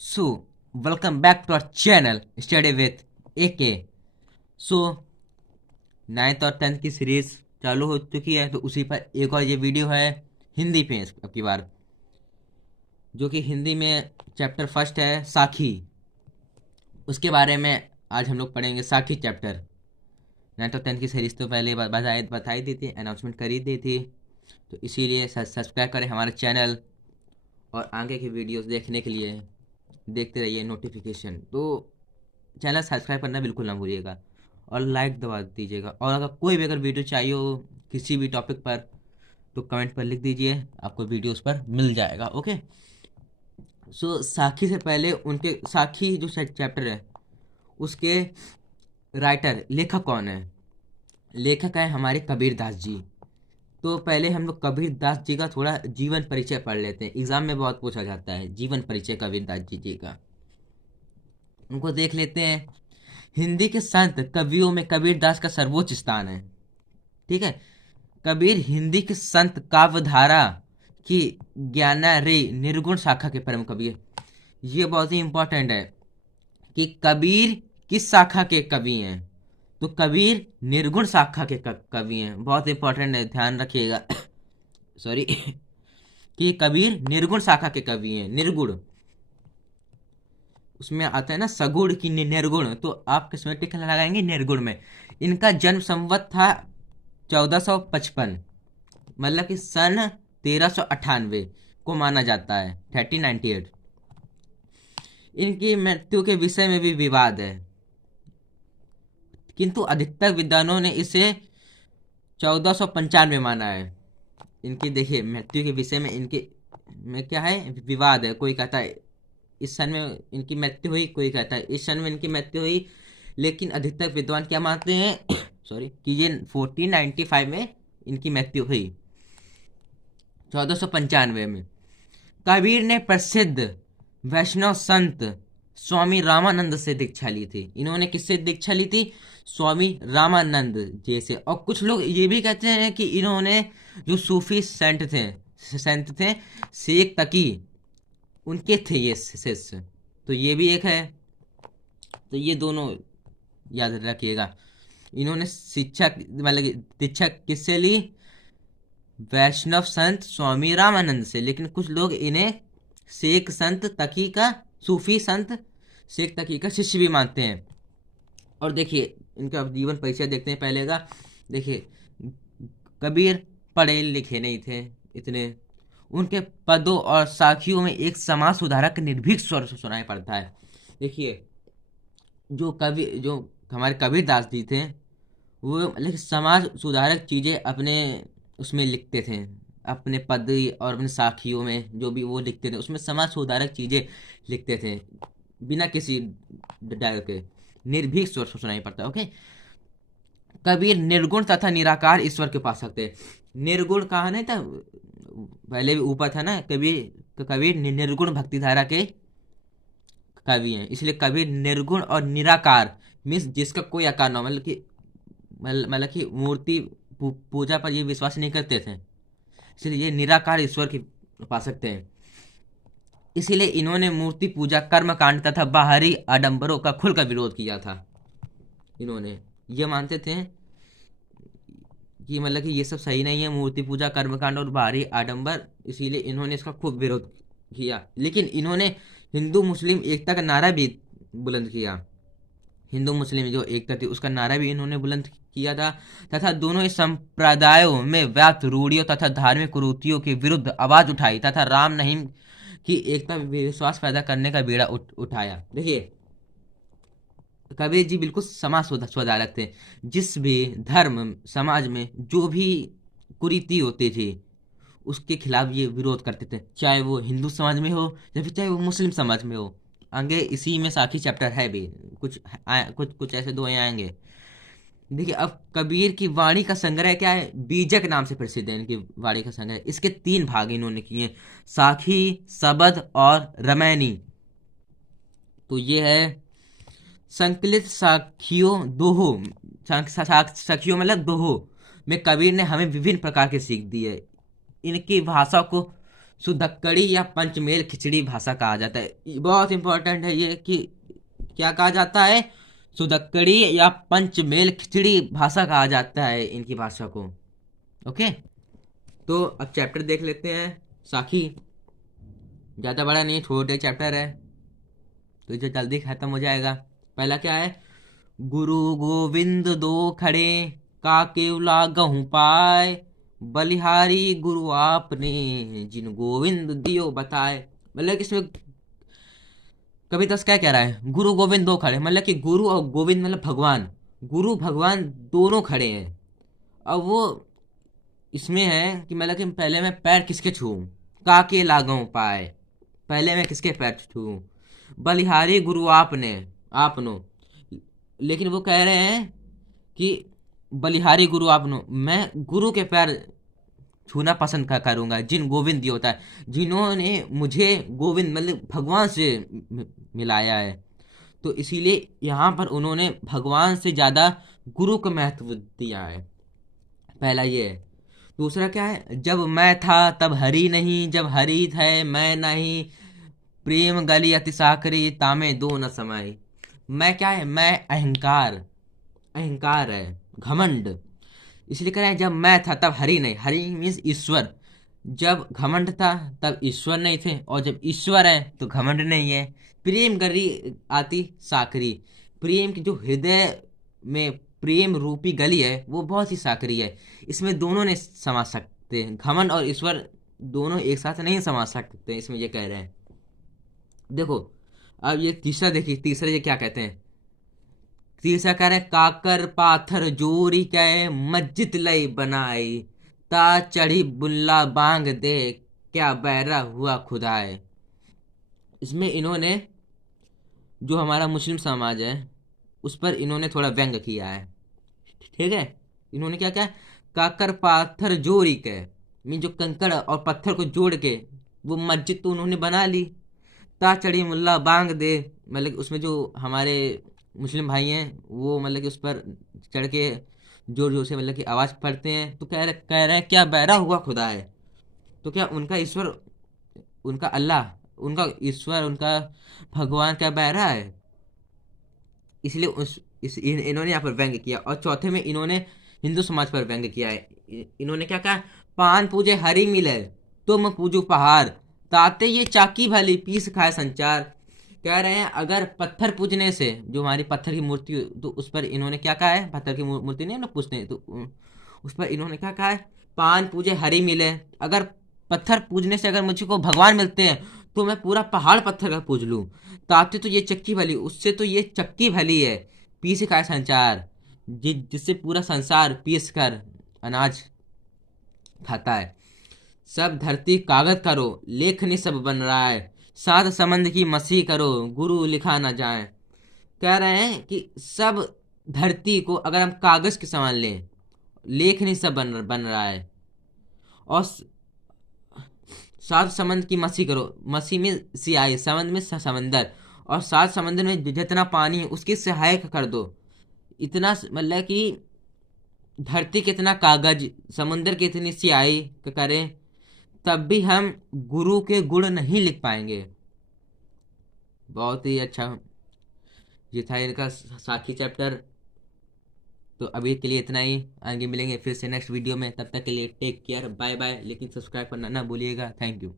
So welcome back to our channel study with AK। So ninth और tenth की series चालू हो चुकी है, तो उसी पर एक और ये वीडियो है हिंदी पे अब की बार, जो कि हिंदी में चैप्टर फर्स्ट है साखी। उसके बारे में आज हम लोग पढ़ेंगे साखी चैप्टर। नाइन्थ और टेंथ की सीरीज तो पहले बताई दी थी, अनाउंसमेंट करी दी थी, तो इसीलिए सब्सक्राइब करें हमारे चैनल और आगे की वीडियोस देखने के लिए देखते रहिए नोटिफिकेशन। तो चैनल सब्सक्राइब करना बिल्कुल ना भूलिएगा और लाइक दबा दीजिएगा। और अगर कोई भी अगर वीडियो चाहिए हो किसी भी टॉपिक पर, तो कमेंट पर लिख दीजिए, आपको वीडियो उस पर मिल जाएगा। ओके। सो साखी से पहले उनके साखी जो चैप्टर है उसके राइटर लेखक कौन है? लेखक है हमारे कबीर दास जी। तो पहले हम लोग कबीर दास जी का थोड़ा जीवन परिचय पढ़ लेते हैं, एग्जाम में बहुत पूछा जाता है जीवन परिचय कबीर दास जी का। उनको देख लेते हैं। हिंदी के संत कवियों में कबीर दास का सर्वोच्च स्थान है। ठीक है। कबीर हिंदी के संत काव्यधारा की ज्ञानारे निर्गुण शाखा के परम कवि है। ये बहुत ही इंपॉर्टेंट है कि कबीर किस शाखा के कवि हैं। तो कबीर निर्गुण शाखा के कवि हैं, बहुत इंपॉर्टेंट है, ध्यान रखिएगा। सॉरी। कि कबीर निर्गुण शाखा के कवि हैं। निर्गुण उसमें आता है ना सगुण की निर्गुण, तो आप किसमें टिक लगाएंगे? निर्गुण में। इनका जन्म संवत था 1455, मतलब कि सन 1398 को माना जाता है, 1398। इनकी मृत्यु के विषय में भी विवाद है, किंतु अधिकतर विद्वानों ने इसे 1495 माना है। इनकी देखिए मृत्यु के विषय में इनके में क्या है, विवाद है। कोई कहता है इस सन में इनकी मृत्यु हुई, कोई कहता है इस सन में इनकी मृत्यु हुई, लेकिन अधिकतर विद्वान क्या मानते हैं सॉरी, कि ये 1495 में इनकी मृत्यु हुई, 1495 में। कबीर ने प्रसिद्ध वैष्णव संत स्वामी रामानंद से दीक्षा ली थी। इन्होंने किससे दीक्षा ली थी? स्वामी रामानंद जी से। और कुछ लोग ये भी कहते हैं कि इन्होंने जो सूफी संत थे शेख तकी, उनके थे ये शिष्य। तो ये भी एक है। तो ये दोनों याद रखिएगा। इन्होंने शिक्षा मतलब दीक्षा किससे ली? वैष्णव संत स्वामी रामानंद से। लेकिन कुछ लोग इन्हें शेख संत तकी का, सूफी संत शेख तकी का शिष्य भी मानते हैं। और देखिए इनका जीवन परिचय देखते हैं पहले का। देखिए कबीर पढ़े लिखे नहीं थे इतने। उनके पदों और साखियों में एक समाज सुधारक निर्भीक स्वर सुनाई पड़ता है। देखिए जो हमारे कबीर दास जी थे, वो मतलब समाज सुधारक चीज़ें अपने उसमें लिखते थे, अपने पद और अपने साखियों में जो भी वो लिखते थे उसमें समाज सुधारक चीज़ें लिखते थे, बिना किसी डर के। निर्भीक स्वर सुनाई पड़ता है। ओके। कबीर निर्गुण तथा निराकार ईश्वर के उपासक थे। निर्गुण कहा नहीं था पहले भी ऊपर था ना, कबीर निर्गुण भक्तिधारा के कवि हैं, इसलिए कबीर निर्गुण और निराकार मीन्स जिसका कोई आकार ना हो, मतलब कि मूर्ति पूजा पर ये विश्वास नहीं करते थे, इसलिए ये निराकार ईश्वर के उपासक थे। इसीलिए इन्होंने मूर्ति पूजा, कर्म कांड तथा बाहरी आडंबरों का खुलकर विरोध किया था। इन्होंने ये मानते थे कि मतलब कि ये सब सही नहीं है, मूर्ति पूजा, कर्मकांड और बाहरी आडंबर, इसीलिए इन्होंने इसका खूब विरोध किया। लेकिन इन्होंने हिंदू मुस्लिम एकता का नारा भी बुलंद किया। हिंदू मुस्लिम जो एकता थी उसका नारा भी इन्होंने बुलंद किया था, तथा दोनों ही संप्रदायों में व्याप्त रूढ़ियों तथा धार्मिक कुरीतियों के विरुद्ध आवाज उठाई, तथा राम नहीं की एकता विश्वास पैदा करने का बीड़ा उठाया। देखिए कबीर जी बिल्कुल समाज सुधारक थे। जिस भी धर्म समाज में जो भी कुरीति होती थी उसके खिलाफ ये विरोध करते थे, चाहे वो हिंदू समाज में हो या फिर चाहे वो मुस्लिम समाज में हो। आगे इसी में साखी चैप्टर है भी, कुछ ऐसे दो आएंगे। देखिए अब कबीर की वाणी का संग्रह क्या है? बीजक नाम से प्रसिद्ध है इनकी वाणी का संग्रह। इसके 3 भाग इन्होंने किए, साखी, सबद और रमैनी। तो ये है संकलित साखियों दोहो। साखियों मतलब दोहो में कबीर ने हमें विभिन्न प्रकार की सीख दी है। इनकी भाषा को सुधक्कड़ी या पंचमेल खिचड़ी भाषा कहा जाता है। ये बहुत इंपॉर्टेंट है ये कि क्या कहा जाता है, सुधक्कड़ी या पंचमेल खिचड़ी भाषा कहा जाता है इनकी भाषा को। ओके, तो अब चैप्टर देख लेते हैं। साखी ज़्यादा बड़ा नहीं, छोटे चैप्टर है तो ये जल्दी खत्म हो जाएगा। पहला क्या है, गुरु गोविंद दो खड़े, का केवला गहूँ पाए, बलिहारी गुरु आपने, जिन गोविंद दियो बताए। मतलब कि इसमें कविता क्या कह रहा है, गुरु गोविंद दो खड़े, मतलब कि गुरु और गोविंद मतलब भगवान, गुरु भगवान दोनों खड़े हैं। अब वो इसमें है कि मतलब कि पहले मैं पैर किसके छूऊं, काके लागों पाए, पहले मैं किसके पैर छूऊं, बलिहारी गुरु आपने, आपनो। लेकिन वो कह रहे हैं कि बलिहारी गुरु आपनो, मैं गुरु के पैर छूना पसंद करूंगा, जिन गोविंद जी होता है, जिन्होंने मुझे गोविंद मतलब भगवान से मिलाया है। तो इसीलिए यहाँ पर उन्होंने भगवान से ज़्यादा गुरु को महत्व दिया है। पहला ये है। दूसरा क्या है, जब मैं था तब हरि नहीं, जब हरि थे मैं नहीं, प्रेम गली अति साकरी, तामे दो न समाई। मैं क्या है, मैं अहंकार, अहंकार है, घमंड। इसलिए कह रहे हैं जब मैं था तब हरि नहीं, हरि मीन्स ईश्वर। जब घमंड था तब ईश्वर नहीं थे, और जब ईश्वर है तो घमंड नहीं है। प्रेम गली आती साकरी, प्रेम की जो हृदय में प्रेम रूपी गली है वो बहुत ही साकरी है। इसमें दोनों ने समा सकते हैं, घमंड और ईश्वर दोनों एक साथ नहीं समा सकते, इसमें ये कह रहे हैं। देखो अब ये तीसरा देखिए, तीसरा ये क्या कहते हैं, तीसरा कह रहे हैं, काकर पाथर जोरी के मस्जिद लई बनाई, ता चढ़ी बुल्ला बांग दे, क्या बैरा हुआ खुदाए। इसमें इन्होंने जो हमारा मुस्लिम समाज है उस पर इन्होंने थोड़ा व्यंग किया है। ठीक है, इन्होंने क्या क्या, काकर पाथर जोड़ी के, मीन जो कंकड़ और पत्थर को जोड़ के वो मस्जिद तो उन्होंने बना ली, ता चढ़ी मुल्ला बांग दे, मतलब कि उसमें जो हमारे मुस्लिम भाई हैं वो मतलब कि उस पर चढ़ के जोर जोर से मतलब कि आवाज़ पढ़ते हैं, तो कह रहे हैं क्या बहरा हुआ खुदा है। तो क्या उनका ईश्वर, उनका अल्लाह, उनका ईश्वर, उनका भगवान क्या बहरा है। इसलिए इन्होंने यहाँ पर व्यंग किया। और चौथे में इन्होंने हिंदू समाज पर व्यंग किया है। इन्होंने क्या कहा, पान पूजे हरि मिले, तुम पूजो पहाड़, ताते ये चाकी भली पीस खाए संचार। कह रहे हैं अगर पत्थर पूजने से, जो हमारी पत्थर की मूर्ति, तो उस पर इन्होंने क्या कहा है, पत्थर की मूर्ति नहीं हम लोग पूछते हैं, तो उस पर इन्होंने क्या कहा है, पान पूजे हरि मिले, अगर पत्थर पूजने से अगर मुझको भगवान मिलते हैं तो मैं पूरा पहाड़ पत्थर का पूज लूं। ताते तो ये चक्की भली, उससे तो ये चक्की भली है, पीस खाए संचार, जिससे पूरा संसार पीस कर अनाज खाता है। सब धरती कागज करो, लेखनी सब बन रहा है, सात समंद की मसीह करो, गुरु लिखा ना जाए। कह रहे हैं कि सब धरती को अगर हम कागज के समान लें, लेखनी सब बन रहा है, और सात समंद की मसी करो, मसी में सियाही, समंद में समंदर, और सात समंदर में जितना पानी है उसकी सहायक कर दो। इतना मतलब कि धरती कितना कागज, समुंदर की इतनी स्याही करें, तब भी हम गुरु के गुण नहीं लिख पाएंगे। बहुत ही अच्छा ये था इनका साखी चैप्टर। तो अभी के लिए इतना ही, आगे मिलेंगे फिर से नेक्स्ट वीडियो में, तब तक के लिए टेक केयर, बाय बाय। लेकिन सब्सक्राइब करना ना भूलिएगा। Thank you.